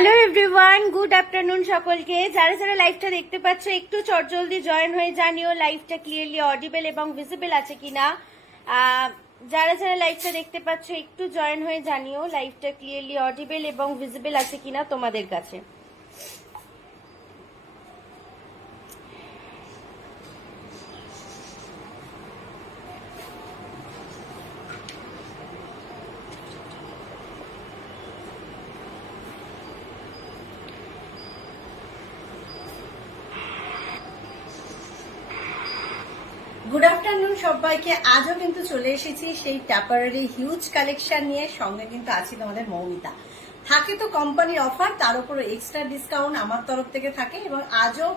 Hello everyone, good afternoon সকলকে। যারা যারা লাইভটা দেখতে পাচ্ছ একটু চটজলদি জয়েন হয়ে জানিও লাইভটা ক্লিয়ারলি অডিবল এবং ভিজিবল আছে কিনা। যারা যারা লাইভটা দেখতে পাচ্ছ একটু জয়েন হয়ে জানিও লাইভটা ক্লিয়ারলি অডিবল এবং ভিজিবল আছে কিনা তোমাদের কাছে। গুড আফটারনুন সবাইকে। আজও কিন্তু চলে এসেছি সেই ট্যাপারারি হিউজ কালেকশন নিয়ে। সঙ্গে কিন্তু আছি তোমাদের মৌমিতা। থাকে তো কোম্পানির অফার, তার উপরে এক্সট্রা ডিসকাউন্ট আমার তরফ থেকে থাকে এবং আজও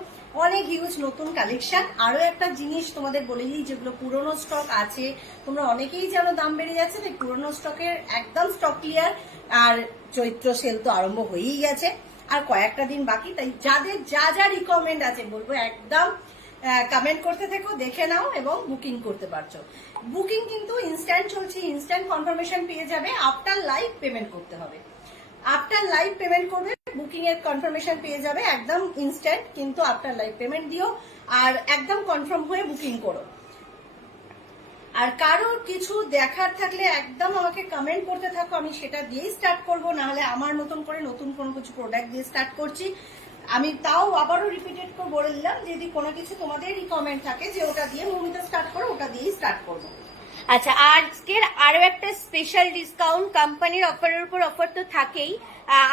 অনেক হিউজ নতুন কালেকশন। আরো একটা জিনিস তোমাদের বলে দিই, যেগুলো পুরনো স্টক আছে, তোমরা অনেকেই জানো দাম বেড়ে যাচ্ছে, তাই পুরনো স্টকের একদম স্টক ক্লিয়ার। আর চৈত্র সেল তো আরম্ভ হয়েই গেছে, আর কয়েকটা দিন বাকি। তাই যাদের যা যা রিকমেন্ড আছে বলবো একদম কমেন্ট করতে থেকো, দেখে নাও এবং বুকিং করতে পারছো। বুকিং কিন্তু ইনস্ট্যান্ট চলছে, ইনস্ট্যান্ট কনফার্মেশন পেয়ে যাবে। আফটার লাইভ পেমেন্ট করতে হবে, আফটার লাইভ পেমেন্ট করবে, বুকিং এর কনফার্মেশন পেয়ে যাবে একদম ইনস্ট্যান্ট। কিন্তু আফটার লাইভ পেমেন্ট দিও আর একদম কনফার্ম হয়ে বুকিং করো। আর কারোর কিছু দেখার থাকলে একদম আমাকে কমেন্ট করতে থাকো, আমি সেটা দিয়েই স্টার্ট করবো। নাহলে আমার মতন করে নতুন কোনো কিছু প্রোডাক্ট দিয়ে স্টার্ট করছি। আমি তাও আবারও রিপিটেড করে বলে দিলাম, যদি কোনো কিছু তোমাদের রিকমেন্ড থাকে যে ওটা দিয়ে মৌমিতা স্টার্ট করো, ওটা দিয়েই স্টার্ট করবো। আচ্ছা, আজকের আরো একটা স্পেশাল ডিসকাউন্ট, কোম্পানির অফারের উপর অফার তো থাকেই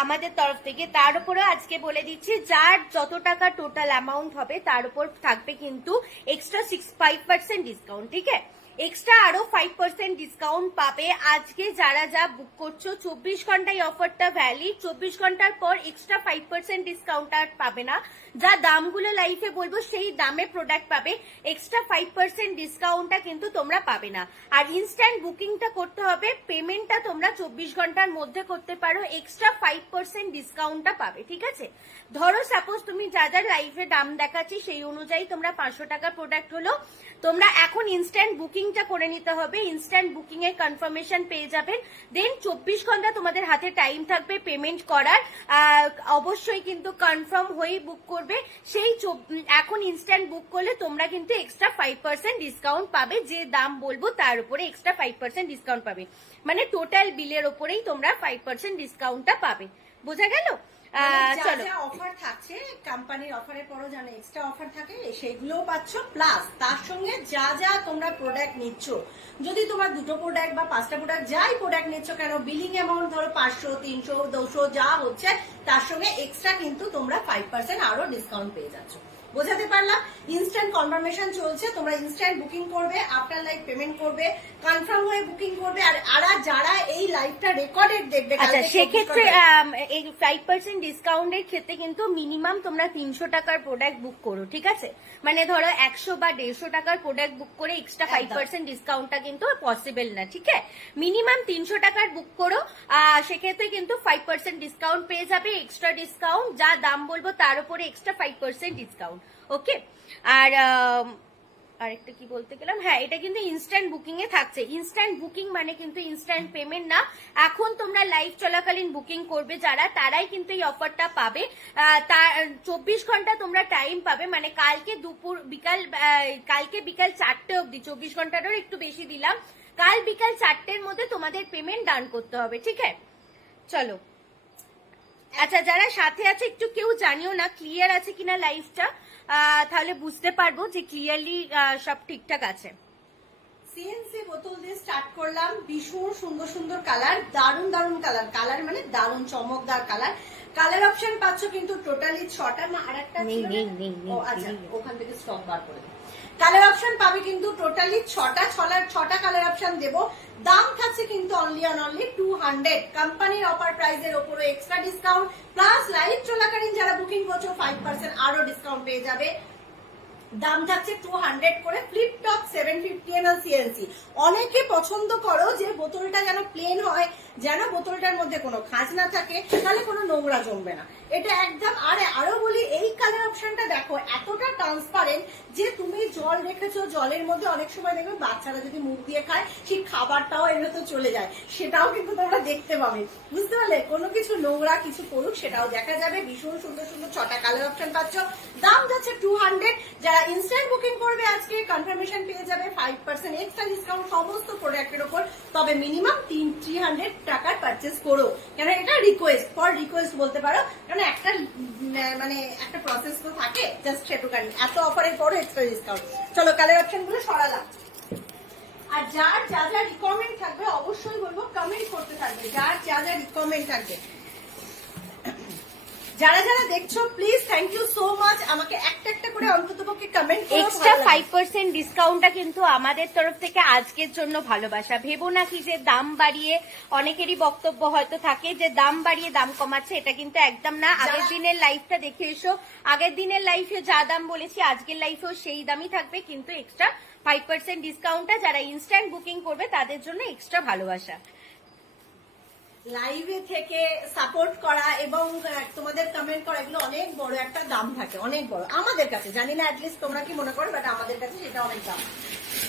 আমাদের তরফ থেকে। তার উপরে আজকে বলে দিচ্ছি, যার যত টাকা টোটাল অ্যামাউন্ট হবে তার উপর থাকবে কিন্তু এক্সট্রা 5% ডিসকাউন্ট। ঠিক আছে, এক্সট্রা আরো 5% ডিসকাউন্ট পাবে আজকে যারা যা বুক করছো। 24 ঘন্টায় অফারটা ভ্যালিড, 24 ঘন্টার পর এক্সট্রা 5% ডিসকাউন্ট আর পাবে না। যা দামগুলো লাইফে বলবো সেই দামে প্রোডাক্ট পাবে, এক্সট্রা 5% ডিসকাউন্টটা কিন্তু তোমরা পাবে না। আর ইনস্ট্যান্ট বুকিংটা করতে হবে, পেমেন্টটা তোমরা 24 ঘন্টার মধ্যে করতে পারো, এক্সট্রা 5% ডিসকাউন্টটা পাবে। ঠিক আছে, ধরো সাপোজ তুমি যা যা লাইফে দাম দেখাচ্ছি সেই অনুযায়ী তোমরা 500 টাকার প্রোডাক্ট হলো, তোমরা এখন ইনস্ট্যান্ট বুকিংটা করে নিতে হবে। ইনস্ট্যান্ট বুকিং এর কনফার্মেশন পেয়ে যাবেন, দেন 24 ঘন্টা তোমাদের হাতে টাইম থাকবে পেমেন্ট করার। অবশ্যই কিন্তু কনফার্ম হয়েই বুক করবে। সেই এখন ইনস্ট্যান্ট বুক করলে তোমরা কিন্তু এক্সট্রা 5% ডিসকাউন্ট পাবে, যে দাম বলবো তার উপরে এক্সট্রা 5% ডিসকাউন্ট পাবে। মানে টোটাল বিলের ওপরেই তোমরা 5% ডিসকাউন্টটা পাবে। বোঝা গেল? চলো, অফার থাকছে কোম্পানির অফারের পরও যেন এক্সট্রা অফার থাকে, সেগুলোও পাচ্ছ। প্লাস তার সঙ্গে যা যা তোমরা প্রোডাক্ট নিচ্ছ, যদি তোমার 2টো প্রোডাক্ট বা 5টা প্রোডাক্ট যাই প্রোডাক্ট নিচ্ছ কেন, বিলিং অ্যামাউন্ট ধরো 500, 300, 200 যা হচ্ছে, তার সঙ্গে এক্সট্রা কিন্তু তোমরা 5% আরো ডিসকাউন্ট পেয়ে যাচ্ছ। বোঝাতে পারলাম? ইনস্ট্যান্ট কনফার্মেশন চলছে, তোমরা ইনস্ট্যান্ট বুকিং করবে, আফটার লাইভ পেমেন্ট করবে, কনফার্ম হয়ে বুকিং করবে। আর যারা এই লাইভটা রেকর্ডেড দেখবে, আচ্ছা সেক্ষেত্রে এই 5% ডিসকাউন্টের ক্ষেত্রে কিন্তু মিনিমাম তোমরা 300 টাকার প্রোডাক্ট বুক করো। ঠিক আছে, মানে ধরো 100 বা 150 টাকার প্রোডাক্ট বুক করে এক্সট্রা 5% ডিসকাউন্টটা কিন্তু পসিবল না। ঠিক আছে, মিনিমাম 300 টাকার বুক করো, সেক্ষেত্রে কিন্তু 5% ডিসকাউন্ট পেয়ে যাবে, এক্সট্রা ডিসকাউন্ট। যা দাম বলবো তার উপরে এক্সট্রা 5% ডিসকাউন্ট। ওকে, আর আরেকটা কি বলতে গেলাম, হ্যাঁ এটা কিন্তু ইনস্ট্যান্ট বুকিং এ থাকছে। ইনস্ট্যান্ট বুকিং মানে কিন্তু ইনস্ট্যান্ট পেমেন্ট না। এখন তোমরা লাইভ চলাকালীন বুকিং করবে যারা, তারাই কিন্তু এই অফারটা পাবে। 24 ঘন্টা তোমরা টাইম পাবে, মানে কালকে বিকাল 4টে অবধি, 24 ঘন্টারও একটু বেশি দিলাম। কাল বিকাল 4টের মধ্যে তোমাদের পেমেন্ট ডান করতে হবে। ঠিক আছে, চলো। আচ্ছা, যারা সাথে আছে একটু কেউ জানিও না ক্লিয়ার আছে কিনা লাইভটা, তাহলে বুঝতে পারবো যে ক্লিয়ারলি সব ঠিকঠাক আছে। সিএনসি বোতল দিয়ে স্টার্ট করলাম। ভীষণ সুন্দর সুন্দর কালার, দারুণ দারুণ কালার, কালার মানে দারুণ চমকদার কালার। কালার অপশন পাচ্ছ কিন্তু টোটালি 6টা না আরেকটা ছিল, ও আচ্ছা ওখান থেকে স্টক বার করে দাও। কালার অপশন পাবে কিন্তু টোটালি 6টা কালার অপশন দেবো। দাম থাকছে কিন্তু অনলি 200। কোম্পানির অফার প্রাইসের উপরে এক্সট্রা ডিসকাউন্ট, প্লাস লাইভ চলাকালীন যারা বুকিং করছো 5% আরো ডিসকাউন্ট পেয়ে যাবে। দাম থাকছে 200 করে। Flip top 750 ml CLC. অনেকে পছন্দ করো যে বোতলটা যেন প্লেন হয়, যেন বোতলটার মধ্যে কোনো খাঁজ না থাকে, তাহলে কোনো নোংরা জমবে না। এটা একদম। আরো বলি, এই কালার অপশনটা দেখো এতটা ট্রান্সপারেন্ট যে তুমি জল রেখেছো, জলের মধ্যে অনেক সময় দেখবে বাচ্চারা যদি মুখ দিয়ে খায় সেই খাবারটাও এর ভেতর চলে যায়, সেটাও কিন্তু তোমরা দেখতে পাবে। বুঝতে পারলে? কোনো কিছু নোংরা কিছু করুক সেটাও দেখা যাবে। ভীষণ সুন্দর সুন্দর 6টা কালার অপশন পাচ্ছ। দাম যাচ্ছে 200। যারা ইনস্ট্যান্ট বুকিং করবে আজকে কনফার্মেশন পেয়ে যাবে 5% এক্সট্রা ডিসকাউন্ট সমস্ত প্রোডাক্টের উপর। তবে মিনিমাম 300 টাকার পারচেস করো, কেন এটা রিকোয়েস্ট ফর রিকোয়েস্ট বলতে পারো, কারণ একটা মানে একটা প্রসেস তো থাকে, জাস্ট সেটুকানি। এত অফারের পরও এক্সট্রা ডিসকাউন্ট। চলো কালার অপশন গুলো সরালাম। আর যার যা যা রিকমেন্ড থাকবে অবশ্যই বলবো কমেন্ট করতে থাকবে, যার যা যা রিকমেন্ড থাকবে। যারা যারা দেখছো please thank you so much. আমাকে একটা একটা করে অন্ততপক্ষে কমেন্ট করো। এক্সট্রা 5% ডিসকাউন্টটা কিন্তু আমাদের তরফ থেকে আজকের জন্য ভালোবাসা। ভেবো না কি যে দাম বাড়িয়ে, অনেকেরই বক্তব্য হয়তো থাকে যে দাম বাড়িয়ে দাম কমাচ্ছে, এটা কিন্তু একদম না। আগের দিনের লাইফটা দেখে এসো, আগের দিনের লাইফে যা দাম বলেছি আজকের লাইফেও সেই দামই থাকবে, কিন্তু এক্সট্রা 5% ডিসকাউন্টটা যারা ইনস্ট্যান্ট বুকিং করবে তাদের জন্য এক্সট্রা ভালোবাসা। লাইভে থেকে সাপোর্ট করা এবং তোমাদের কমেন্ট করা, এগুলো অনেক বড় একটা দাম থাকে, অনেক বড় আমাদের কাছে। জানি না অ্যাটলিস্ট তোমরা কি মনে করো, বাট আমাদের কাছে সেটা অনেক দাম।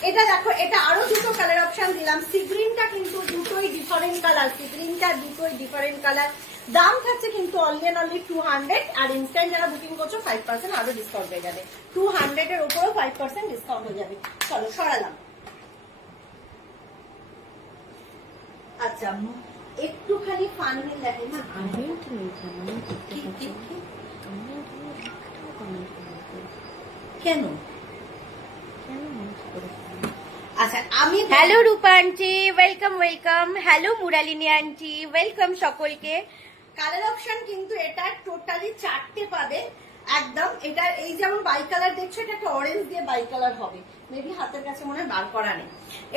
এটা দেখো, এটা আরো দুটো কালার অপশন দিলাম। সি গ্রিনটা কিন্তু দুটোই ডিফারেন্ট কালার, সি গ্রিনটা দুটোই ডিফারেন্ট কালার। দাম থাকছে কিন্তু অনলি 200। আর ইনস্ট্যান্ট যারা বুকিং করছো 5% আরো ডিসকাউন্ট হয়ে যাবে। 200 এর উপরেও 5% ডিসকাউন্ট হয়ে যাবে। চলো সরালাম। আচ্ছা, একটুখানি ফানমিল দেখে না, কেন? আচ্ছা আমি hello Rupa aunty, welcome welcome. Hello Muralini aunty, welcome সকলকে। কালার অপশন কিন্তু এটা টোটালি 4টে পাবে একদম। এটা এই যেমন বাই কালার দেখছো, এটা একটা অরেঞ্জ দিয়ে বাই কালার হবে, মেবি হাতের কাছে মনে হয় বার করা নেই।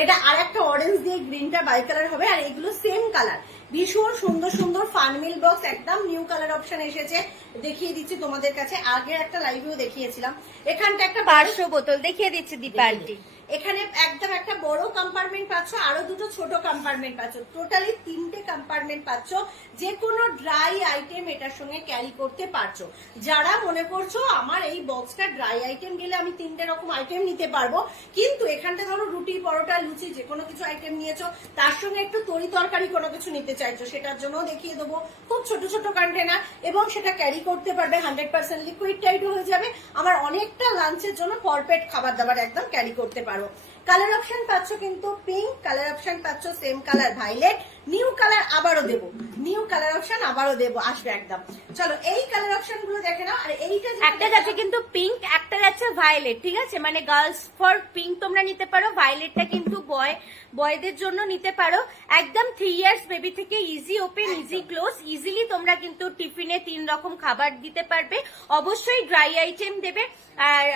এটা আর একটা অরেঞ্জ দিয়ে গ্রিনটা বাই কালার হবে, আর এগুলো সেম কালার। ভীষণ সুন্দর সুন্দর ফানমিল বক্স, একদম নিউ কালার অপশন এসেছে। দেখিয়ে দিচ্ছি তোমাদের কাছে, আগে একটা লাইভেও দেখিয়েছিলাম। এখানটা একটা 500 বোতল দেখিয়ে দিচ্ছে দীপা আন্টি। এখানে একদম একটা বড় কম্পার্টমেন্ট পাচ্ছ, আরো দুটো ছোট কম্পার্টমেন্ট পাচ্ছ, টোটালি 3টে কম্পার্টমেন্ট পাচ্ছ। যে কোনো ড্রাই আইটেম এটার সঙ্গে ক্যারি করতে পারছো। যারা মনে করছো আমার এই বক্সটা ড্রাই আইটেম গেলে আমি 3টে রকম আইটেম নিতে পারবো, কিন্তু এখানটা ধরো রুটি পরোটা লুচি যে কোনো কিছু আইটেম নিয়েছো, তার সঙ্গে একটু তরি তরকারি কোনো কিছু নিতে চাইছো, সেটার জন্য দেখিয়ে দেবো। খুব ছোট ছোট কন্টেনার এবং সেটা ক্যারি করতে পারবে। 100% লিকুইড টাইট হয়ে যাবে। আমার অনেকটা লাঞ্চের জন্য ভরপেট খাবার দাবার একদম ক্যারি করতে পারো। কালার অপশন পাচ্ছ কিন্তু পিঙ্ক, কালার অপশন পাচ্ছ same colour violate, new colour আবারও দেবো, নিউ কালার অপশন আবারও দেবো, আসবে একদম। চলো এই কালার অপশন গুলো দেখে নাও। আর এইটা একটা যাচ্ছে কিন্তু পিঙ্ক, একটা যাচ্ছে ভায়োলেট, ঠিক আছে? মানে গার্লস ফর পিঙ্ক তোমরা নিতে পারো, ভায়োলেটটা কিন্তু বয়দের জন্য নিতে পারো। একদম 3 ইয়ার্স বেবি থেকে easy open easy close, easily তোমরা কিন্তু টিফিনে 3 রকম খাবার দিতে পারবে। অবশ্যই ড্রাই আইটেম দেবে,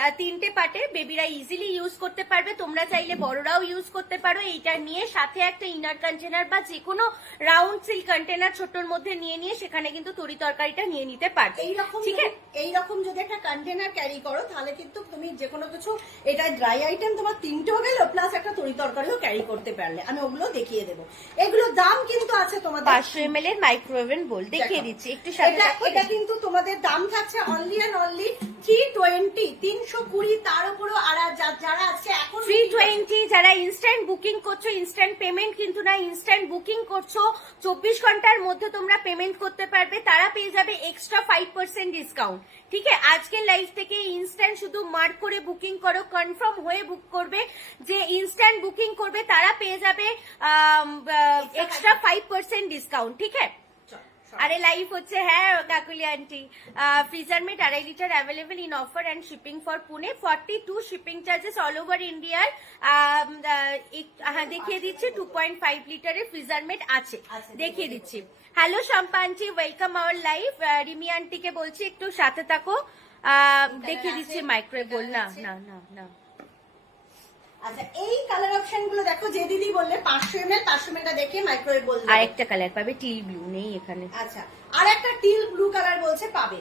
আর 3টে পার্টে বেবিরা ইজিলি ইউজ করতে পারবে। তোমরা চাইলে বড়রাও ইউজ করতে পারো। এইটা নিয়ে সাথে একটা ইনার কন্টেনার বা যে কোনো রাউন্ড সিল কন্টেনার ছোটর মধ্যে নিয়ে সেখানে কিন্তু তরি তরকারিটা নিয়ে নিতে পারবে। ঠিক আছে, এইরকম যদি একটা কন্টেনার ক্যারি করো তাহলে কিন্তু তুমি যে কোনো কিছু, এটা ড্রাই আইটেম তোমার 3টেও গেল, প্লাস একটা তরি তরকারিও ক্যারি করতে পারলে। আমি ওগুলো দেখিয়ে দেবো। এগুলোর দাম কিন্তু আছে তোমাদের 500 ml এর মাইক্রোওভেন বোল দেখিয়ে দিচ্ছি একটু সাথে। এটা কিন্তু তোমাদের দাম থাকছে অনলি অ্যান্ড অনলি 320, 320। তার উপরও আর যারা আছে এখন 320, যারা ইনস্ট্যান্ট বুকিং করছো, ইনস্ট্যান্ট পেমেন্ট কিন্তু না, ইনস্ট্যান্ট বুকিং করছো 24 ঘন্টার মধ্যে তোমরা পেমেন্ট করতে পারবে, তারা পেয়ে যাবে এক্সট্রা 5% ডিসকাউন্ট। ঠিক আছে, আজকের লাইভ থেকে ইনস্ট্যান্ট শুধু মার্ক করে বুকিং করো, কনফার্ম হয়ে বুক করবে, যে ইনস্ট্যান্ট বুকিং করবে তারা পেয়ে যাবে এক্সট্রা 5% ডিসকাউন্ট। ঠিক আছে, আরে লাইভ হচ্ছে। হ্যাঁ Kakuli aunty, freezer mate 2.5 litre available in offer and shipping for Pune, 42 shipping charges all over ইন্ডিয়ার। হ্যাঁ দেখিয়ে দিচ্ছি, 2.5 লিটারের ফ্রিজার মেট আছে, দেখিয়ে দিচ্ছি। Hello Shampa aunty, welcome our live. Rimi আন্টিকে বলছি একটু সাথে থাকো, দেখিয়ে দিচ্ছি মাইক্রোওয়েভ বোল। না না না না, আচ্ছা এই কালার অপশন গুলো দেখো, যে দিদি বললে 500 ml, 500 ml দেখে মাইক্রোওয়েভ বললে আরেকটা কালার পাবে, টিল ব্লু নেই এখানে। আচ্ছা, আর একটা টিল ব্লু কালার বলছে পাবে।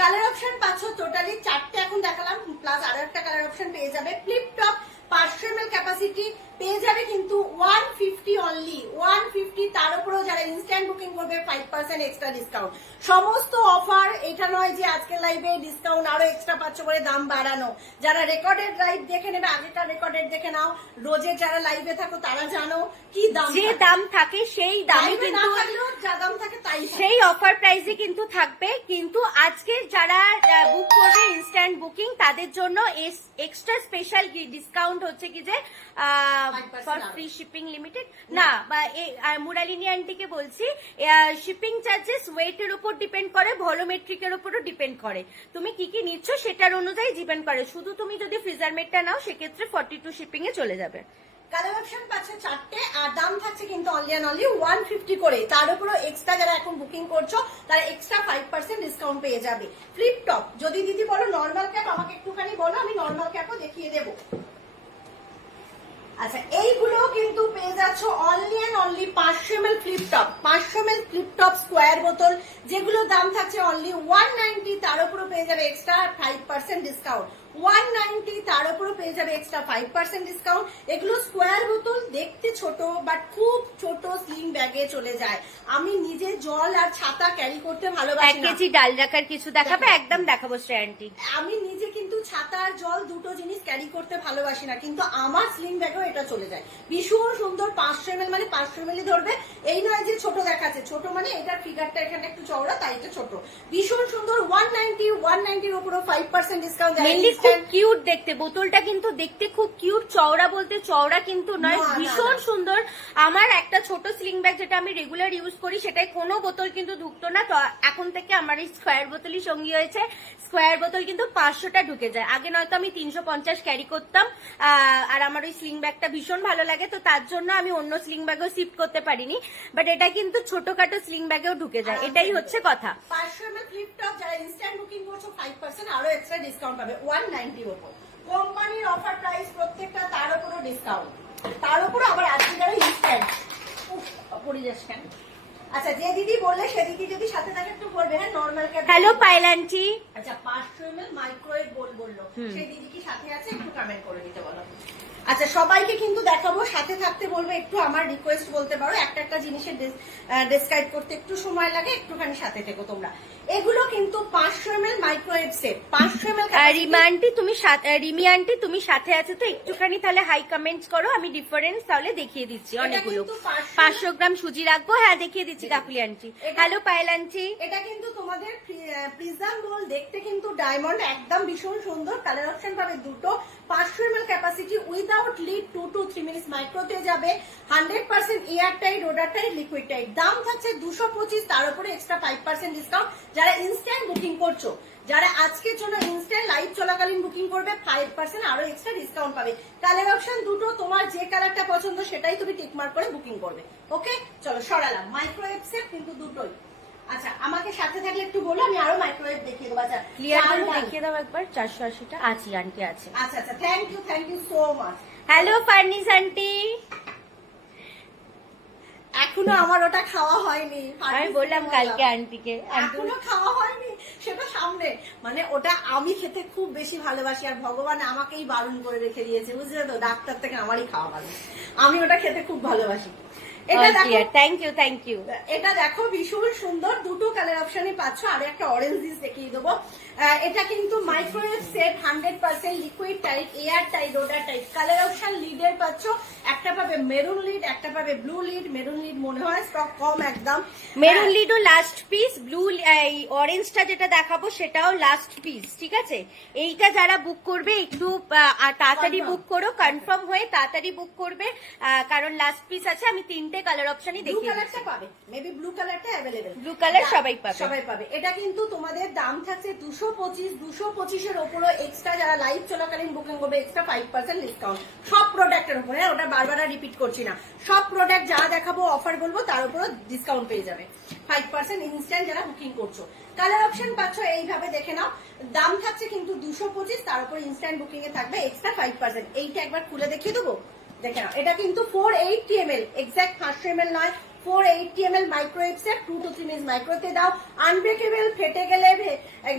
কালার অপশন পাচ্ছ টোটালি 4টে এখন দেখালাম, প্লাস আরো একটা কালার অপশন পেয়ে যাবে। ফ্লিপ টপ 500 ml ক্যাপাসিটি পেয়ে যাবে কিন্তু 150 অনলি, 150। তার উপরেও যারা ইনস্ট্যান্ট বুকিং করবে 5% এক্সট্রা ডিসকাউন্ট। সমস্ত অফার এটা নয় যে আজকের লাইভে ডিসকাউন্ট আরো এক্সট্রা পাচ্ছ করে দাম বাড়ানো। যারা রেকর্ডেড লাইভ দেখে নেবে, আগেকার রেকর্ডেড দেখে নাও, রোজের যারা লাইভে থাকো তারা জানো কি দাম, যে দাম থাকে সেই দামে লাইভে না কিন্তু থাকলেও যা দাম থাকে তাই থাকে। সেই অফার প্রাইসে কিন্তু থাকবে। কিন্তু আজকে যারা বুক করবে ইনস্ট্যান্ট বুকিং তাদের জন্য এক্সট্রা স্পেশাল ডিসকাউন্ট হচ্ছে কি যে 5% ফ্রি শিপিং লিমিটেড না, বা মুরালিনী আন্টিকে বলছি, শিপিং চার্জেস ওয়েটের উপর ডিপেন্ড করে, ভলোমেট্রিকের উপরও ডিপেন্ড করে, তুমি কি কি নিচ্ছ সেটার অনুযায়ী ডিপেন্ড করে। শুধু তুমি যদি ফ্রিজারমেটটা নাও সেক্ষেত্রে 42 শিপিং এ চলে যাবে। কালার অপশন পাচ্ছে 4টে, আর দাম থাকছে কিন্তু অনলি অ্যান্ড অনলি 150 করে। তার উপরও এক্সট্রা যারা এখন বুকিং করছো তারা এক্সট্রা 5% ডিসকাউন্ট পেয়ে যাবে। ফ্লিপ টপ যদি দিদি বলো নর্মাল ক্যাপ, আমাকে একটুখানি বলো, আমি নর্মাল ক্যাপও দেখিয়ে দেবো। আচ্ছা, এইগুলো কিন্তু পেয়ে যাচ্ছ only and only 500 ml flip top, 500 ml flip top square বোতল, যেগুলো দাম থাকছে অনলি 190। তার উপরও পেয়ে যাবে এক্সট্রা 5% ডিসকাউন্ট। 190 তার উপরও পেয়ে যাবে এক্সট্রা 5% ডিসকাউন্ট। এগুলো স্কোয়ার বোতল, দেখতে ছোট বাট খুব ছোট স্লিং ব্যাগে চলে যায়। আমি নিজে জল আর ছাতা ক্যারি করতে 1 ভালোবাসি না। কেজি ডাল রাখার কিছু দেখাবে, একদম দেখাবো শ্রেয়া আন্টি। আমি নিজে কিন্তু ছাতা আর জল দুটো জিনিস ক্যারি করতে ভালোবাসি না, কিন্তু আমার স্লিং ব্যাগেও এটা চলে যায়। ভীষণ সুন্দর, 500 ml মানে 500 ml ধরবে, এই নয় যে ছোট দেখাচ্ছে, ছোট মানে এটার ফিগারটা এখানে একটু চওড়া তাই এটা ছোট। ভীষণ সুন্দর, 190 এর উপরও 5% ডিসকাউন্ট। খুব কিউট দেখতে, বোতলটা কিন্তু দেখতে খুব কিউট, চওড়া বলতে চওড়া কিন্তু নয়, ভীষণ সুন্দর। আমার একটা ছোট স্লিং ব্যাগ যেটা আমি রেগুলার ইউজ করি সেটাই কোনো বোতল কিন্তু ঢুকতো না, তো এখন থেকে আমার এই স্কোয়ার বোতলই সঙ্গী হয়েছে। স্কোয়ার বোতল কিন্তু 500টা ঢুকে যায়, আগে নয়তো আমি 350 ক্যারি করতাম। আর আমার ওই স্লিং ব্যাগটা ভীষণ ভালো লাগে, তো তার জন্য আমি অন্য স্লিং ব্যাগও শিফট করতে পারিনি, বাট এটা কিন্তু ছোটখাটো স্লিং ব্যাগেও ঢুকে যায়, এটাই হচ্ছে কথা। 500 ml ফ্লিপ টপ যারা ইনস্ট্যান্ট বুকিং করছো 5% আরো এক্সট্রা ডিসকাউন্ট পাবে 190 এর উপর। কোম্পানির অফার প্রাইস প্রত্যেকটা, তার উপরও ডিসকাউন্ট, তার উপরও আবার আজকে যারা ইনস্ট্যান্ট পড়ে যাচ্ছে কেন। আচ্ছা, যে দিদি বললে সে দিদি যদি সাথে থাকে একটু বলবে। হ্যাঁ, normal cap. Hello Payel aunty. আচ্ছা, 500 ml মাইক্রোওয়েভ বললো, সেই দিদি কি সাথে আছে একটু কমেন্ট করে দিতে বলো। আচ্ছা, সবাইকে কিন্তু দেখাবো, সাথে থাকতে বলবো। একটু আমার রিকোয়েস্ট বলতে পারো, একটা একটা জিনিসের ডেসক্রাইব করতে একটু সময় লাগে, একটুখানি সাথে থেকো তোমরা। এগুলো কিন্তু 500 ml microwave set, 500 ml। Rima aunty তুমি রিমি আন্টি তুমি সাথে আছে তো একটুখানি তাহলে হাই কমেন্টস করো, আমি ডিফারেন্স তাহলে দেখিয়ে দিচ্ছি। অনেকগুলো 500 গ্রাম সুজি রাখবো, হ্যাঁ দেখিয়ে দিচ্ছি Kakuli aunty. Hello Payel aunty. এটা কিন্তু তোমাদের প্রিজম বোল, দেখতে কিন্তু ডায়মন্ড, একদম ভীষণ সুন্দর। কালার অপশন পাবে দুটো, 500 ml capacity, without lid, 2 to 3 minutes মাইক্রোতে যাবে, 100% air tight, odour tight, liquid tight. দাম থাকছে 225, তার উপরে এক্সট্রা 5% ডিসকাউন্ট। যারা ইনস্ট্যান্ট বুকিং করছো, যারা আজকের জন্য ইনস্ট্যান্ট লাইভ চলাকালীন বুকিং করবে 5% আরো এক্সট্রা ডিসকাউন্ট পাবে। কালার অপশন দুটো, তোমার যে কালারটা পছন্দ সেটাই তুমি টিক মার্ক করে বুকিং করবে। ওকে, চলো সরালাম। মাইক্রোওয়েভ সেট কিন্তু দুটোই। আচ্ছা, আমাকে সাথে থাকলে একটু বলো, আমি আরো মাইক্রোওয়েভ দেখিয়ে দেবো। আচ্ছা, ক্লিয়ার করে দেখিয়ে দাও একবার। 480টা আছে আন্টি, আছে। আচ্ছা আচ্ছা, thank you so much. Hello ফার্নিস আন্টি। এখনো আমার ওটা খাওয়া হয়নি, আমি বললাম কালকে আন্টিকে, এখনো খাওয়া হয়নি, সেটা সামনে। মানে ওটা আমি খেতে খুব বেশি ভালোবাসি, আর ভগবান আমাকেই বারণ করে রেখে দিয়েছে, বুঝলে তো, ডাক্তার থেকে আমারই খাওয়া ভালো। আমি ওটা খেতে খুব ভালোবাসি। এটা দেখো, থ্যাংক ইউ। এটা দেখো ভীষণ সুন্দর, দুটো কালার অপশনই পাচ্ছ। আর একটা অরেঞ্জ ডিস দেখিয়ে দেবো। এটা কিন্তু microwave set, 100% liquid tight, air tight, odour tight. Colour option লিডের পাচ্ছ, একটা পাবে মেরুন লিড, একটা পাবে ব্লু লিড। মেরুন লিড মনে হয় স্টক কম একদম। মেরুন লিডও লাস্ট পিস, ব্লু অরেঞ্জটা যেটা দেখাবো সেটাও লাস্ট পিস, ঠিক আছে। এইটা যারা বুক করবে একটু তাড়াতাড়ি বুক করো, কনফার্ম হয়ে তাড়াতাড়ি বুক করবে, কারণ লাস্ট পিস আছে। আমি 3টে কালার অপশনই দেখিয়ে দিচ্ছি। পাবে, মেবি ব্লু কালারটা অ্যাভেলেবেল, ব্লু কালার সবাই পাবে। এটা কিন্তু তোমাদের দাম থাকছে 225 এর উপরও এক্সট্রা, যারা লাইভ চলাকালীন বুকিং করবে এক্সট্রা 5% ডিসকাউন্ট সব প্রোডাক্টের উপরে। ওটা বারবার রিপিট করছি না, সব প্রোডাক্ট যা দেখাবো অফার বলবো তার উপরও ডিসকাউন্ট পেয়ে যাবে 5% ইনস্ট্যান্ট যারা বুকিং করছো। কালার অপশন পাচ্ছ এইভাবে, দেখে নাও। দাম থাকছে কিন্তু 225, তার উপর ইনস্ট্যান্ট বুকিং এ থাকবে এক্সট্রা 5%। এইটা একবার খুলে দেখিয়ে দেবো, দেখে নাও। এটা কিন্তু 480 ml, এক্সাক্ট 500 ml নয়, 480 ml microwave set, 2 to 3 minutes মাইক্রোতে দাও। আনব্রেকেবল, ফেটে গেলে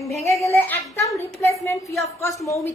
ভেঙে গেলে একদম replacement free of cost Moumita